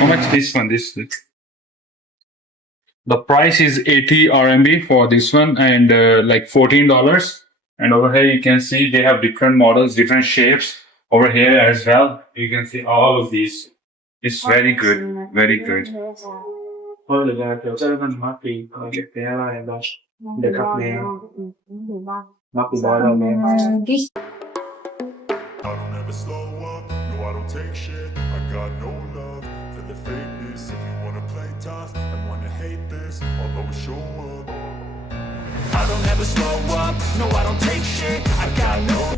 How much this one? The price is 80 RMB for this one and like $14. And over here you can see they have different models, different shapes. Over here as well, you can see all of these. It's very good, very good. I don't ever slow up, no I don't take shit. I got no love for the fakeness. If you wanna play tough and wanna hate this, I'll always show up. I don't ever slow up, no I don't take shit. I got no